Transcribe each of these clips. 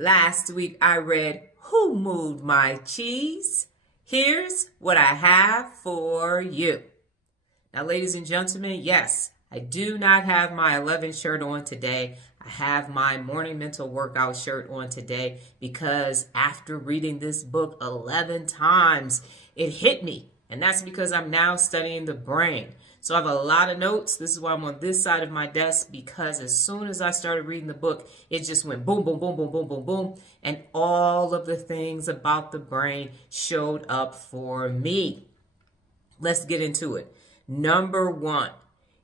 Last week I read Who Moved My Cheese? Here's what I have for you. Now, ladies and gentlemen, yes, I do not have my 11 shirt on today. I have my morning mental workout shirt on today because after reading this book 11 times, it hit me. And that's because I'm now studying the brain. So I have a lot of notes. This is why I'm on this side of my desk, because as soon as I started reading the book, it just went boom, boom, boom, boom, boom, boom, boom. And all of the things about the brain showed up for me. Let's get into it. Number one,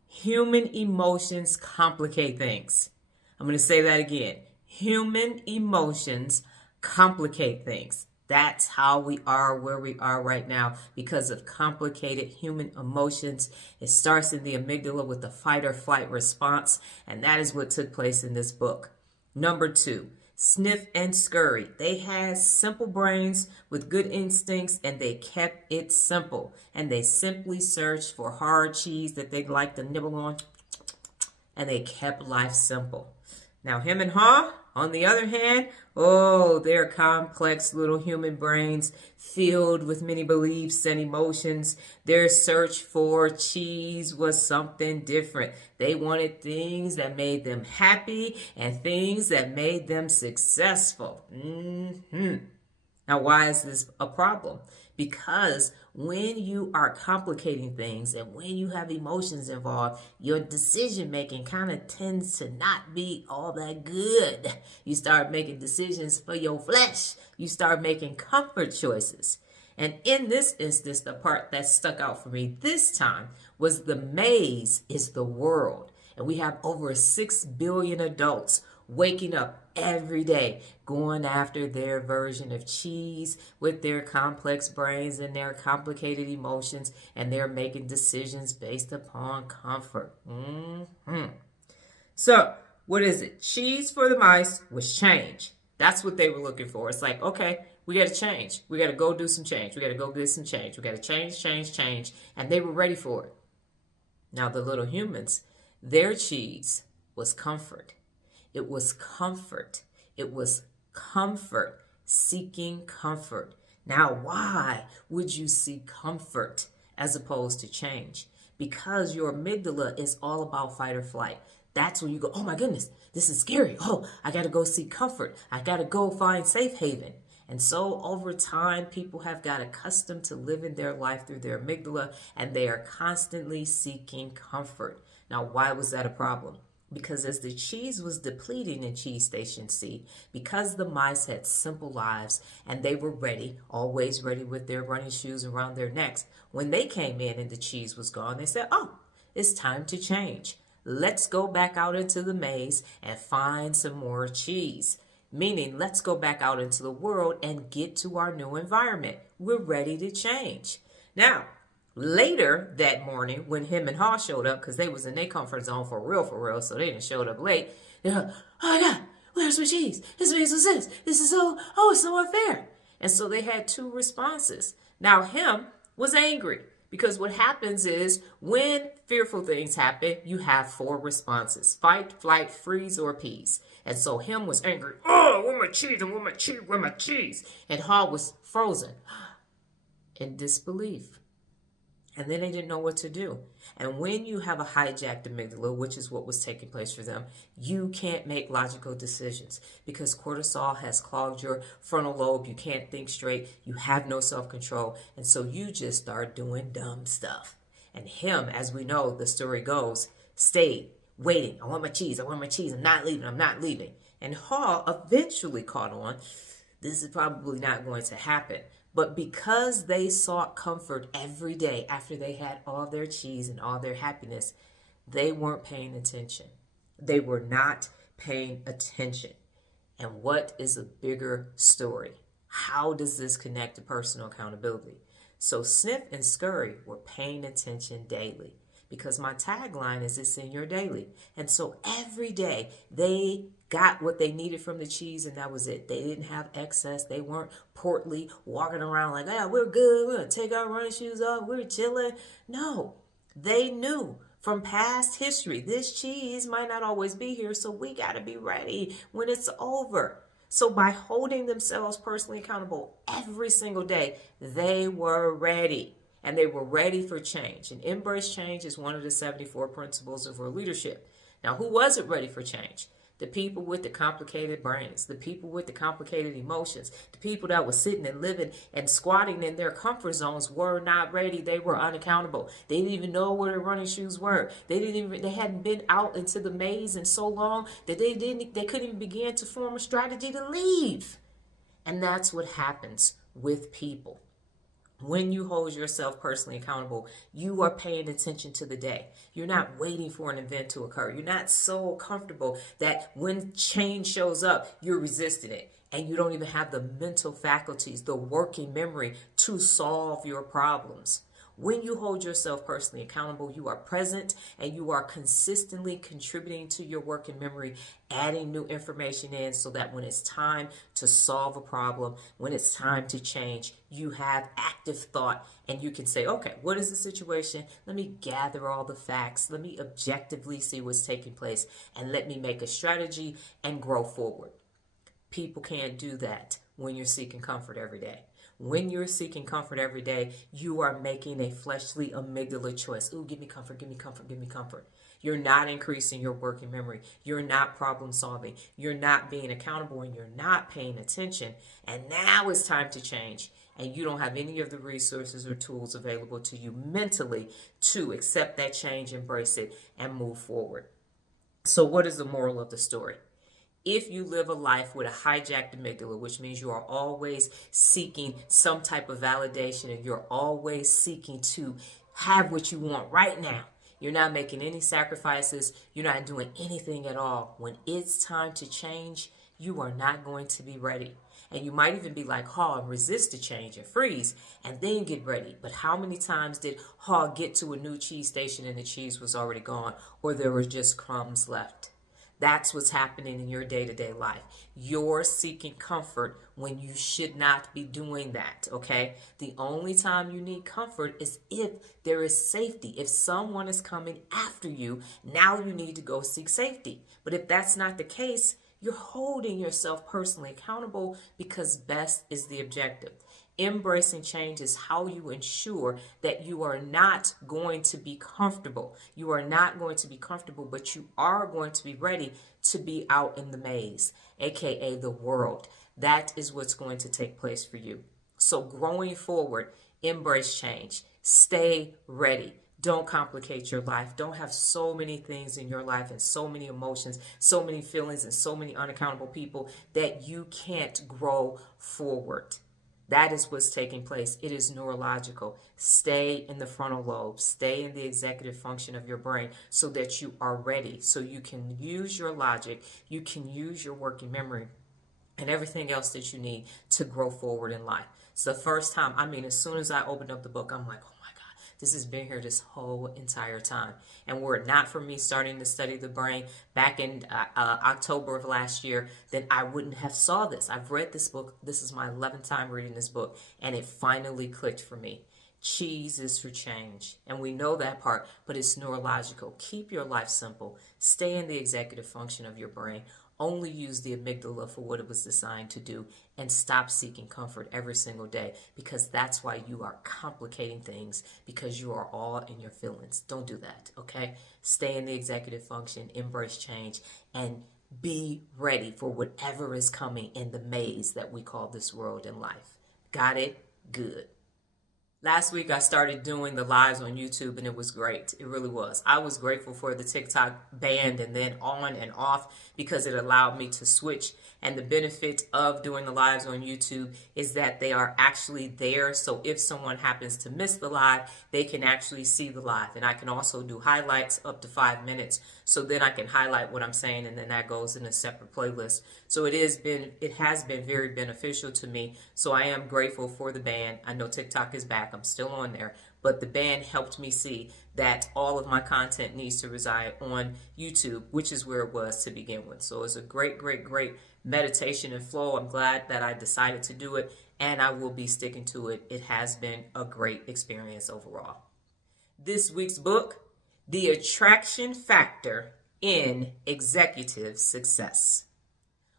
human emotions complicate things. I'm going to say that again. Human emotions complicate things. That's how we are where we are right now because of complicated human emotions. It starts in the amygdala with the fight or flight response, and that is what took place in this book. Number two, sniff and scurry. They had simple brains with good instincts, and they kept it simple. And they simply searched for hard cheese that they'd like to nibble on, and they kept life simple. Now, him and Haw, on the other hand, they're complex little human brains filled with many beliefs and emotions. Their search for cheese was something different. They wanted things that made them happy and things that made them successful. Now, why is this a problem? Because when you are complicating things and when you have emotions involved, your decision making kind of tends to not be all that good. You start making decisions for your flesh. You start making comfort choices. And in this instance, the part that stuck out for me this time was the maze is the world. And we have over 6 billion adults waking up every day, going after their version of cheese with their complex brains and their complicated emotions, and they're making decisions based upon comfort. So, what is it? Cheese for the mice was change. That's what they were looking for. It's like, okay, we got to change. We got to go do some change. We got to go get some change. We got to change. And they were ready for it. Now, the little humans, their cheese was comfort. It was comfort. It was comfort, seeking comfort. Now, why would you seek comfort as opposed to change? Because your amygdala is all about fight or flight. That's when you go, oh my goodness, this is scary. Oh, I got to go seek comfort. I got to go find safe haven. And so over time, people have got accustomed to living their life through their amygdala, and they are constantly seeking comfort. Now, why was that a problem? Because as the cheese was depleting in Cheese Station C, because the mice had simple lives and they were ready, always ready with their running shoes around their necks, when they came in and the cheese was gone, they said, oh, it's time to change. Let's go back out into the maze and find some more cheese. Meaning, let's go back out into the world and get to our new environment. We're ready to change. Now, later that morning, when him and Haw showed up, because they was in their comfort zone for real, so they didn't show up late, they're like, oh my God, where's my cheese? This makes no sense. This is it's so unfair. And so they had two responses. Now, him was angry, because what happens is when fearful things happen, you have 4 responses: fight, flight, freeze, or appease. And so him was angry. Oh, where my cheese? And where my cheese? Where my cheese? And Haw was frozen in disbelief. And then they didn't know what to do. And when you have a hijacked amygdala, which is what was taking place for them, you can't make logical decisions because cortisol has clogged your frontal lobe. You can't think straight. You have no self-control. And so you just start doing dumb stuff. And him, as we know, the story goes, stayed waiting. I want my cheese. I want my cheese. I'm not leaving. I'm not leaving. And Haw eventually caught on. This is probably not going to happen. But because they sought comfort every day after they had all their cheese and all their happiness, they weren't paying attention. They were not paying attention. And what is a bigger story? How does this connect to personal accountability? So Sniff and Scurry were paying attention daily, because my tagline is it's in your daily. And so every day they got what they needed from the cheese, and that was it. They didn't have excess. They weren't portly, walking around like, we're good. We're going to take our running shoes off. We're chilling. No, they knew from past history, this cheese might not always be here, so we got to be ready when it's over. So by holding themselves personally accountable every single day, they were ready. And they were ready for change. And embrace change is one of the 74 principles of real leadership. Now, who wasn't ready for change? The people with the complicated brains, the people with the complicated emotions, the people that were sitting and living and squatting in their comfort zones were not ready. They were unaccountable. They didn't even know where their running shoes were. They hadn't been out into the maze in so long that they couldn't even begin to form a strategy to leave. And that's what happens with people. When you hold yourself personally accountable, you are paying attention to the day. You're not waiting for an event to occur. You're not so comfortable that when change shows up, you're resisting it. And you don't even have the mental faculties, the working memory to solve your problems. When you hold yourself personally accountable, you are present and you are consistently contributing to your working memory, adding new information in so that when it's time to solve a problem, when it's time to change, you have active thought and you can say, okay, what is the situation? Let me gather all the facts. Let me objectively see what's taking place and let me make a strategy and grow forward. People can't do that when you're seeking comfort every day. When you're seeking comfort every day, you are making a fleshly amygdala choice. Ooh, give me comfort, give me comfort, give me comfort. You're not increasing your working memory. You're not problem solving. You're not being accountable and you're not paying attention. And now it's time to change. And you don't have any of the resources or tools available to you mentally to accept that change, embrace it, and move forward. So what is the moral of the story? If you live a life with a hijacked amygdala, which means you are always seeking some type of validation and you're always seeking to have what you want right now, you're not making any sacrifices, you're not doing anything at all. When it's time to change, you are not going to be ready. And you might even be like Hall and resist the change and freeze and then get ready. But how many times did Hall get to a new cheese station and the cheese was already gone or there were just crumbs left? That's what's happening in your day-to-day life. You're seeking comfort when you should not be doing that, okay? The only time you need comfort is if there is safety. If someone is coming after you, now you need to go seek safety. But if that's not the case, you're holding yourself personally accountable because best is the objective. Embracing change is how you ensure that you are not going to be comfortable. You are not going to be comfortable, but you are going to be ready to be out in the maze, aka the world. That is what's going to take place for you. So growing forward, embrace change. Stay ready. Don't complicate your life. Don't have so many things in your life and so many emotions, so many feelings, and so many unaccountable people that you can't grow forward. That is what's taking place. It is neurological. Stay in the frontal lobe. Stay in the executive function of your brain so that you are ready, so you can use your logic, you can use your working memory, and everything else that you need to grow forward in life. It's the first time, as soon as I opened up the book, I'm like, oh my God, this has been here this whole entire time. And were it not for me starting to study the brain back in October of last year, then I wouldn't have saw this. I've read this book. This is my 11th time reading this book, and it finally clicked for me. Cheese is for change. And we know that part, but it's neurological. Keep your life simple. Stay in the executive function of your brain. Only use the amygdala for what it was designed to do, and stop seeking comfort every single day, because that's why you are complicating things, because you are all in your feelings. Don't do that, okay? Stay in the executive function, embrace change, and be ready for whatever is coming in the maze that we call this world and life. Got it? Good. Last week, I started doing the lives on YouTube, and it was great. It really was. I was grateful for the TikTok band and then on and off, because it allowed me to switch. And the benefit of doing the lives on YouTube is that they are actually there. So if someone happens to miss the live, they can actually see the live. And I can also do highlights up to 5 minutes. So then I can highlight what I'm saying, and then that goes in a separate playlist. So it has been very beneficial to me. So I am grateful for the band. I know TikTok is back. I'm still on there, but the band helped me see that all of my content needs to reside on YouTube, which is where it was to begin with. So it's a great, great, great meditation and flow. I'm glad that I decided to do it, and I will be sticking to it. It has been a great experience overall. This week's book, The Attraction Factor in Executive Success.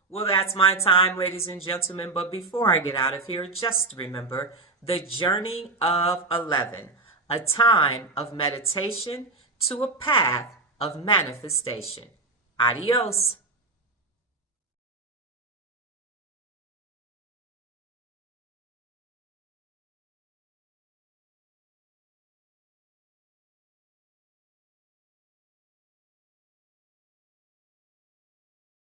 Well, that's my time, ladies and gentlemen. But before I get out of here, just remember the journey of 11, a time of meditation to a path of manifestation. Adios.